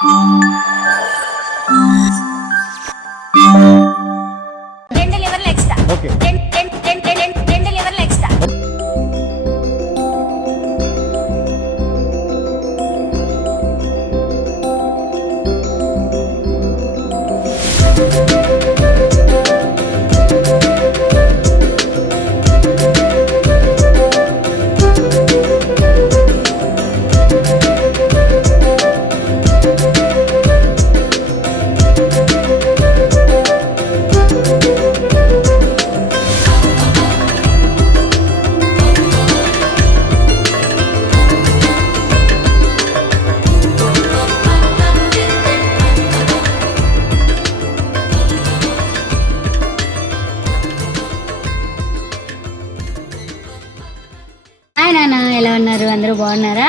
రెండు హాయ్ నాన్న ఎలా ఉన్నారు? అందరూ బాగున్నారా?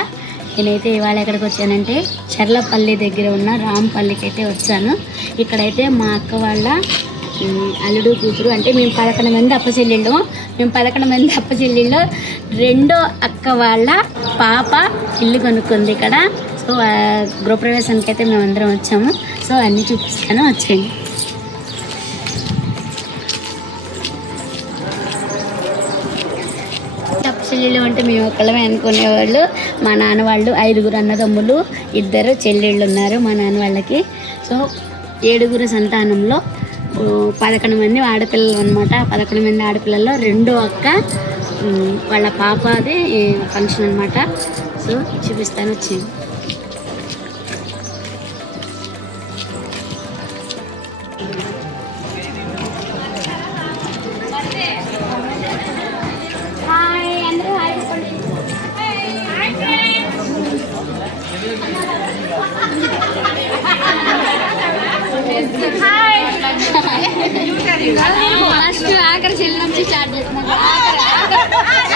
నేనైతే ఇవాళ ఎక్కడికి వచ్చానంటే చర్లపల్లి దగ్గర ఉన్న రాంపల్లికి అయితే వచ్చాను. ఇక్కడైతే మా అక్క వాళ్ళ అల్లుడు కూతురు అంటే మేము పదకొండు మంది అప్ప చెల్లెళ్ళు మేము పదకొండు మంది అప్ప చెల్లెళ్ళు రెండో అక్క వాళ్ళ పాప ఇల్లు కొనుక్కుంది ఇక్కడ. సో గృహప్రవేశానికి అయితే మేము అందరం వచ్చాము. సో అన్నీ చూపిస్తాను. వచ్చేయండి. చెల్లెళ్ళు అంటే మేము ఒక్కళ్ళమే అనుకునేవాళ్ళు. మా నాన్న వాళ్ళు ఐదుగురు అన్నదమ్ములు ఇద్దరు చెల్లెళ్ళు ఉన్నారు మా నాన్న వాళ్ళకి. సో ఏడుగురు సంతానంలో పదకొండు మంది ఆడపిల్లలు అనమాట పదకొండు మంది ఆడపిల్లల్లో రెండో అక్క వాళ్ళ పాపది ఫంక్షన్ అనమాట సో చూపిస్తాను వచ్చింది స్టార్ట్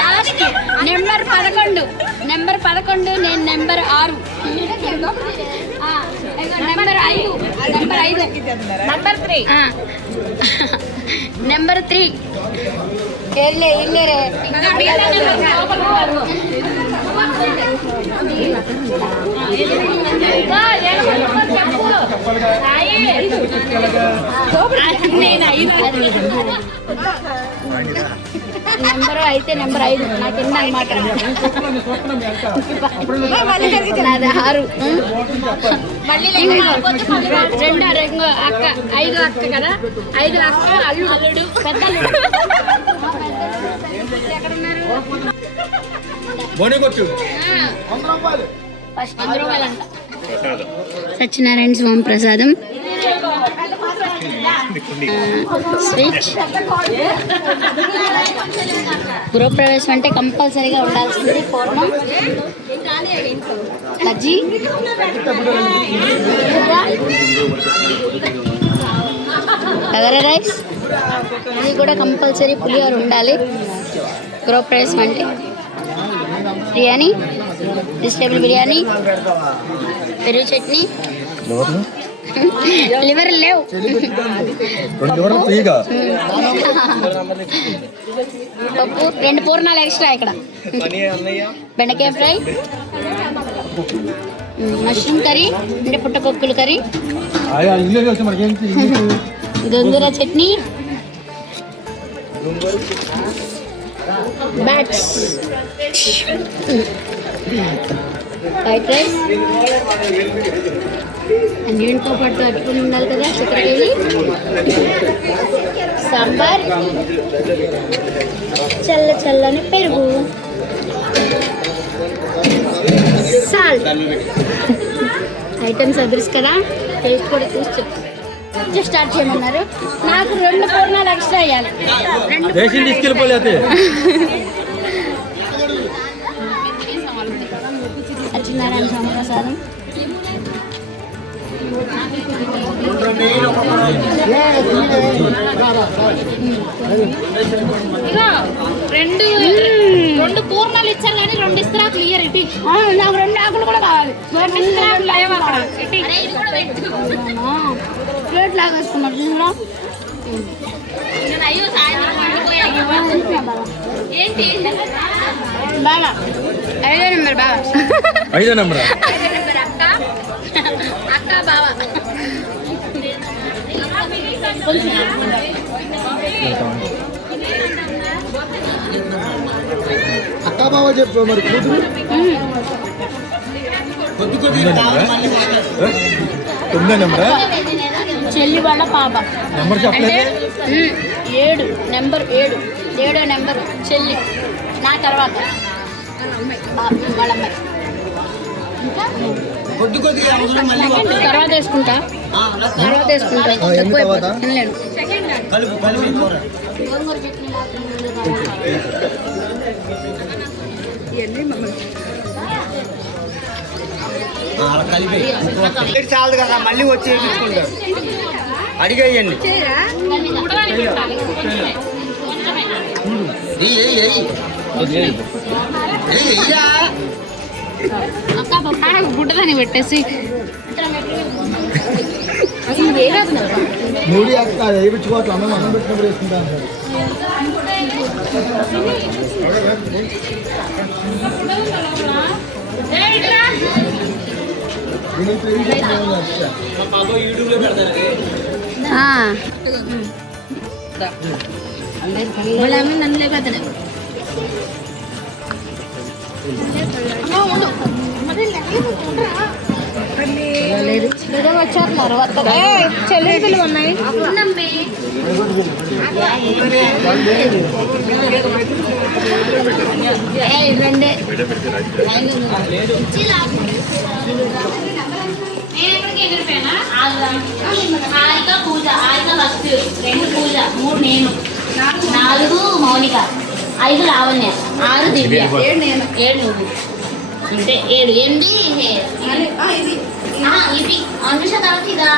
లాస్ట్ నెంబర్ పదకొండు నెంబర్ పదకొండు నేను నెంబర్ ఆరు నెంబర్ ఐదు నెంబర్ ఐదు నంబర్ త్రీ. నెంబర్ త్రీ వెళ్ళే వెళ్ళరే నెంబర్ అయితే నెంబర్ ఐదు నా కింద అనమాట నాది ఆరు రెండు అక్క ఐదు అక్క కదా? ఐదు అక్క అల్లుడు అల్లుడు పెద్ద అల్లుడు సత్యనారాయణ స్వామి ప్రసాదం. స్వీట్. గృహప్రవేశం అంటే కంపల్సరీగా ఉండాల్సింది పూర్ణం. బజ్జీ బగారా రైస్. ఇది కూడా కంపల్సరీ పులిహోర ఉండాలి. గృహప్రవేశం అంటే బిర్యానీ వెజిటేబుల్ బిర్యానీ పెరుగు చట్నీ. లివర్ లేవు. పప్పు. రెండు పూర్ణాలు ఎక్స్ట్రా ఇక్కడ. బెండకాయ ఫ్రై మష్రూమ్ కర్రీ అంటే పుట్టపప్పులు కర్రీ గోంగూర చట్నీ. బ్యాట్స్ వైట్ రైస్ అన్నింటితో పాటు అట్టుకుని ఉండాలి కదా చక్కెరకేళి సాంబార్. చల్ల చల్లని పెరుగు. సాల్ట్ ఐటమ్స్ అదృష్ కదా? టేస్ట్ కూడా చూసి స్టార్ట్ చేయమన్నారు. నాకు రెండు పూర్ణాలు ఎక్స్ట్రా రెండు దేశం స్వామి ప్రసాదం. ఇగో రెండు రెండు పూర్ణాలు ఇచ్చారు కానీ రెండు ఇస్తారా క్లియర్ ఇటీ? ఆ, నాకు రెండు ఆకులు కూడా కావాలి. రెండు ఇస్తారా? ప్లేట్ లాగా వేసుకున్నాం చూడరా బాబా ఐదో నెంబర్ బాబా ఐదో నెంబర్? అక్క బాబా చెప్పు మరి కూతురు. తొమ్మిదో నెంబరా? చెల్లి వాళ్ళ పాప. నెంబర్ అంటే ఏడు నెంబర్ ఏడు ఏడో నెంబర్ చెల్లి నా తర్వాత. వాళ్ళ అమ్మాయి. ఇంకా? తర్వాత వేసుకుంటా. తర్వాత వేసుకుంటా. ఎక్కువ? తినలేను చాలదు కదా మళ్ళీ వచ్చి వేయించుకుంటారు. అడిగేయండి. గుడ్డదని పెట్టేసి మూడి అక్క వేయించుకోవట్లే అన్నం అన్నం పెట్టినప్పుడు వేసుకుంటాను సార్ నేను ఇప్పుడు ఏం చేస్తున్నాను అక్ష? హారిక పూజ ఫస్ట్ రెండు పూజ మూడు నేను. నాలుగు మౌనిక ఐదు లావణ్య ఆరు దివ్య. ఏడు నేను. నువ్వు. అంటే ఏడు. ఎనిమిది ఇది. అనుష తర్వాత ఇదా?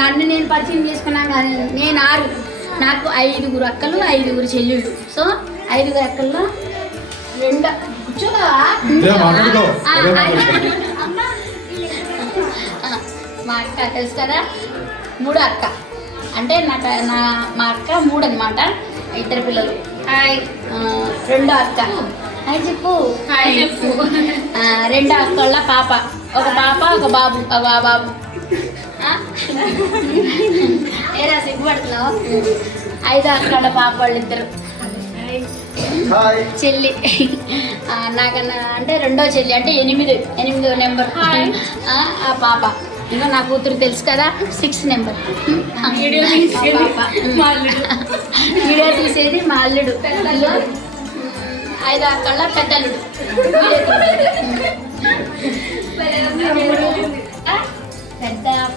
నన్ను నేను పరిచయం చేసుకున్నాను కానీ నేను ఆరు నాకు ఐదుగురు అక్కలు ఐదుగురు చెల్లెళ్ళు. సో ఐదుగురు అక్కల్లో రెండు మా అక్క తెలుసు కదా? మూడో అక్క. అంటే నాకు నా మా అక్క మూడు అనమాట ఇద్దరు పిల్లలు. రెండో అక్క. హాయ్ చెప్పు. హాయ్ చెప్పు. రెండు అక్కళ్ళ పాప. ఒక పాప ఒక బాబు ఒక బాబు? ఏరా సిగ్గుపడుతున్నావు ఐదు అక్కళ్ళ పాప వాళ్ళిద్దరు చెల్లి. ఆ, నాకన్నా అంటే రెండో చెల్లి అంటే ఎనిమిది ఎనిమిదో నెంబర్. ఆ ఆ పాప. ఇంకా నా కూతురు తెలుసు కదా సిక్స్ నెంబర్. వీడియో తీసేది మా అల్లుడు. వీడియో తీసేది మా అల్లుడు ఇల్లు, ఐదు అక్కళ్ళ పెద్దల్లుడు పెద్ద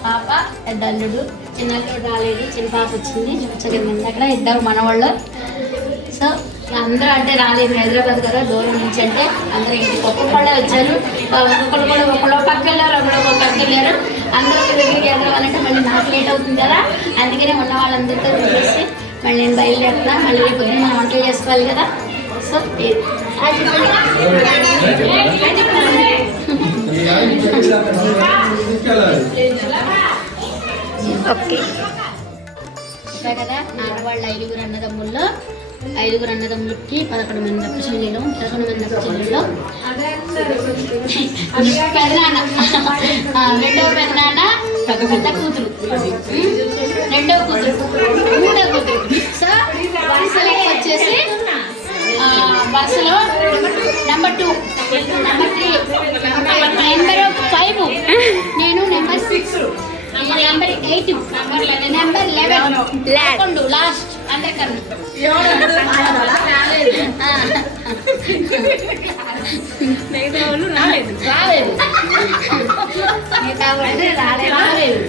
పాప పెద్ద అల్లుడు చిన్న అల్లుడు రాలేదు చిన్న పాప వచ్చింది చూపించగలిగింది అక్కడ? ఇద్దరు మనవాళ్ళు. సో అందరూ అంటే రాలేదు హైదరాబాద్ కదా దూరం నుంచి అంటే అందరూ ఇంటికి ఒక్కొక్కళ్ళే వచ్చారు. ఒక్కొక్కళ్ళు కూడా ఒక్కళ్ళు పక్క వెళ్ళారు ఒకళ్ళు ఒక పక్క వెళ్ళారు. అందరూ ఒక దగ్గరికి ఎదరాలంటే మళ్ళీ నాకు లేట్ అవుతుంది కదా. అందుకనే ఉన్న వాళ్ళందరితో చూసి మళ్ళీ నేను బయలుదేరుతున్నా. మళ్ళీ రేపు పొద్దున్న మనం వంటలు చేసుకోవాలి కదా. సో ఇది. ఓకే కదా ఆడవాళ్ళ ఐదుగురు అన్నదమ్ముల్లో ఐదుగురు అన్నదమ్ములకి పదకొండు మంది అప్పు చెల్లెలు పదకొండు మంది అప్పు చెల్లెలు పెదనాన్న రెండవ పెదనాన్న పెద్ద కూతురు రెండవ కూతురు మూడవ కూతురు సో వరుసలో వచ్చేసి బస్సులో వరుసలో number two number three number five నేను number six number eight number eleven పదకొండు లాస్ట్ అందరికన్నా. రాలేదు. రాలేదు. రాలేదు.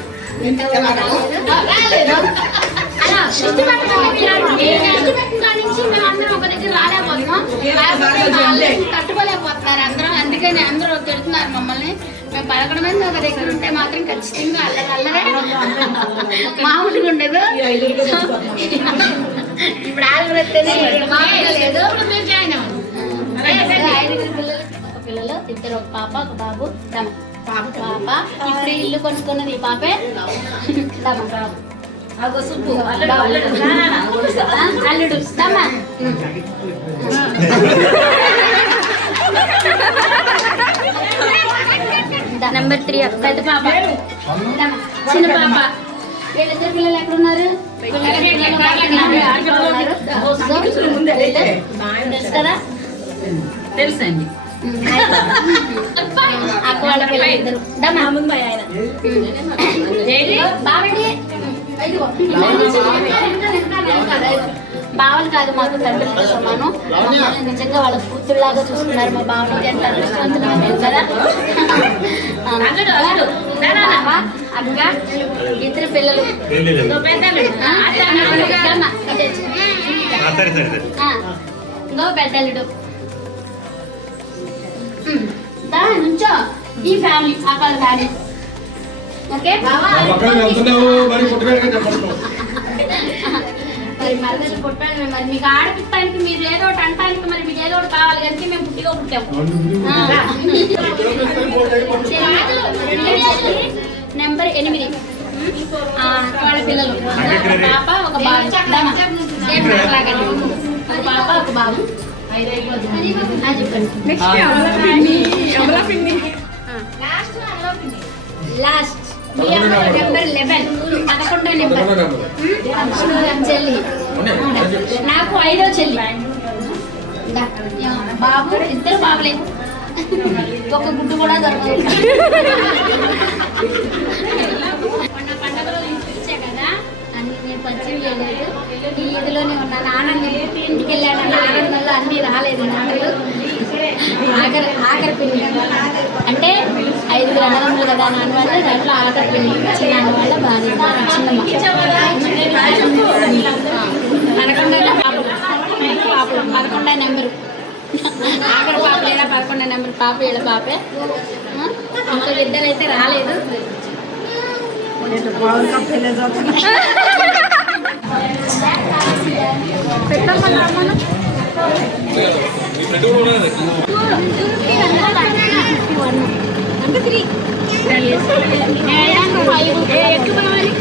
తట్టుకోలేకపోతున్నారు అందరం. అందుకని అందరూ తిడుతున్నారు మమ్మల్ని. మేము పదకొండు మంది ఒక దగ్గర ఉంటే మాత్రం ఖచ్చితంగా అల్లరి అల్లరే. మామూలుగా ఉండదు. ఇప్పుడు ఆరుగురు వస్తేనే ఇక్కడ మామూలుగా లేదు. మీరు జాయిన్ అవ్వండి. ఐదుగురు పిల్లలు ఒక పిల్లలు ఇద్దరు ఒక పాప ఒక బాబు తమ పాప పాప ఇప్పుడు ఇల్లు కొనుక్కున్నది ఈ పాపే. తమ. అల్లుడు తమ. నెంబర్ త్రీ పెద్ద పాప. చిన్న పాప. వీళ్ళిద్దరు పిల్లలు ఎక్కడున్నారు? కదా తెలుసండి. అక్క వాళ్ళ బావలు కాదు మాకు తండ్రులతో సమానం. మమ్మల్ని నిజంగా వాళ్ళ కూతురులాగా చూస్తున్నారు మా బావని ఎంత అదృష్టవంతులు మేము కదా. బావ, అక్క ఇద్దరు పిల్లలు. ఇంకో పెద్దలుడు దా నుంచో. ఈ ఫ్యామిలీ అక్కడ ఫ్యామిలీ. ఓకే? వెళ్తున్నావు మరి మరదలు పుట్టాను మరి. మీకు ఆడపిస్తానికి మీరు ఏదో ఒకటి అంటానికి మరి మీకు ఏదో ఒకటి కావాలి కనుక మేము పుట్టిగా పుట్టాము. నెంబర్ ఎనిమిది. ఆ, వాళ్ళ పిల్లలు. ఒక పాప ఒక బాబు. ఒక పాప ఒక బాబు. చెప్పండి. Last number eleven. పదకొండో నెంబర్. పదకొండో చెల్లి. నాకు ఐదో చెల్లి. బాబు ఇద్దరు బాబులే. ఒక గుడ్డు కూడా దొరకదు. మొన్న పండగలో ఇంటికి ఇచ్చా కదా? అన్ని నేను పరిచయం చేయలేదు. ఈ ఇదిలోనే ఉన్నాను ఆనందం ఇంటికి వెళ్ళాను. ఆనందంలో అన్నీ రాలేదు మాటలు ఆఖరి ఆఖరి పిండి. అంటే ఐదుగురు అన్నదమ్ములు కదా నాన్న వాళ్ళ దాంట్లో ఆఖరి పిండి. చిన్న అన్న వాళ్ళ భార్య చిన్నమ్మ. పదకొండో పాప. పాప పదకొండో నెంబరు. ఆఖరి పాప లేదా పదకొండో నెంబర్. పాప వీళ్ళ పాపే. ఇంకా ఇద్దరు అయితే రాలేదు అంటే త్రీ ఫైవ్ ఎక్కువ కావాలి